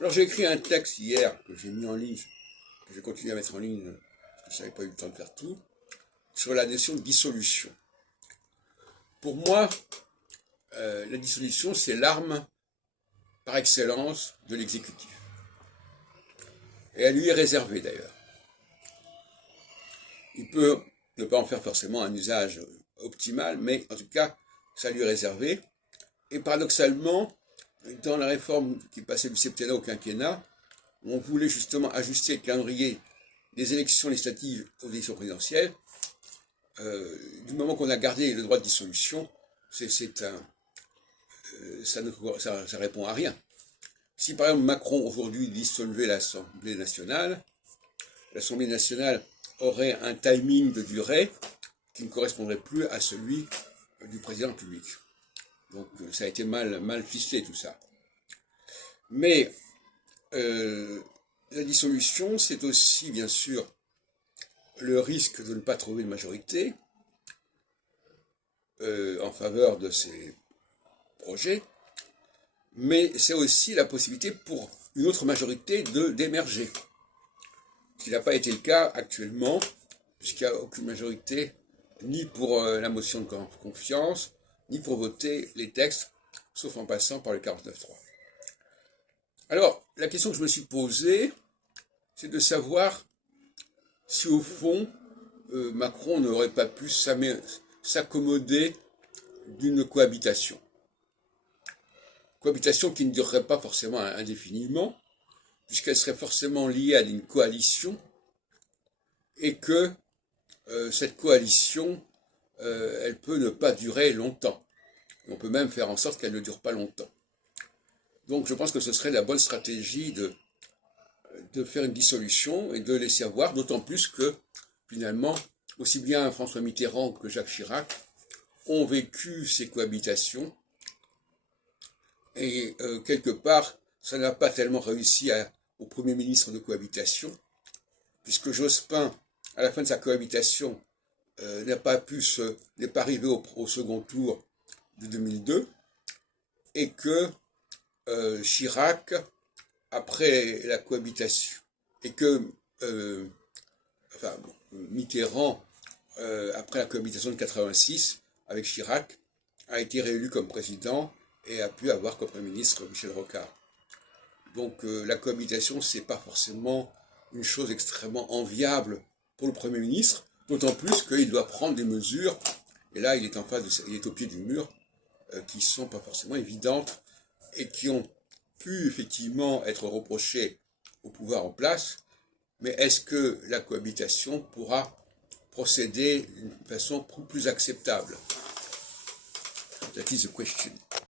Alors j'ai écrit un texte hier que j'ai mis en ligne, que j'ai continué à mettre en ligne, parce que je n'avais pas eu le temps de faire tout, sur la notion de dissolution. Pour moi, la dissolution, c'est l'arme par excellence de l'exécutif. Et elle lui est réservée d'ailleurs. Il peut ne pas en faire forcément un usage optimal, mais en tout cas, ça lui est réservé. Et paradoxalement, dans la réforme qui passait du septennat au quinquennat, on voulait justement ajuster le calendrier des élections législatives aux élections présidentielles. Du moment qu'on a gardé le droit de dissolution, ça répond à rien. Si par exemple Macron aujourd'hui dissolvait l'Assemblée nationale aurait un timing de durée qui ne correspondrait plus à celui du président de la République. Donc ça a été mal ficelé tout ça. Mais la dissolution, c'est aussi bien sûr le risque de ne pas trouver de majorité en faveur de ces projets, mais c'est aussi la possibilité pour une autre majorité d'émerger. Ce qui n'a pas été le cas actuellement, puisqu'il n'y a aucune majorité ni pour la motion de confiance, ni pour voter les textes, sauf en passant par le 49.3. Alors, la question que je me suis posée, c'est de savoir si au fond, Macron n'aurait pas pu s'accommoder d'une cohabitation. Cohabitation qui ne durerait pas forcément indéfiniment, puisqu'elle serait forcément liée à une coalition, et que cette coalition, elle peut ne pas durer longtemps. On peut même faire en sorte qu'elle ne dure pas longtemps. Donc je pense que ce serait la bonne stratégie de faire une dissolution et de laisser avoir, d'autant plus que finalement, aussi bien François Mitterrand que Jacques Chirac ont vécu ces cohabitations, et quelque part, ça n'a pas tellement réussi au Premier ministre de cohabitation, puisque Jospin, à la fin de sa cohabitation, n'est pas arrivé au second tour de 2002, et que Chirac, après la cohabitation, et que Mitterrand, après la cohabitation de 86, avec Chirac, a été réélu comme président et a pu avoir comme Premier ministre Michel Rocard. Donc la cohabitation, c'est pas forcément une chose extrêmement enviable pour le Premier ministre, d'autant plus qu'il doit prendre des mesures, et là il est au pied du mur, qui sont pas forcément évidentes et qui ont pu effectivement être reprochées au pouvoir en place, mais est-ce que la cohabitation pourra procéder d'une façon plus acceptable? That is the question.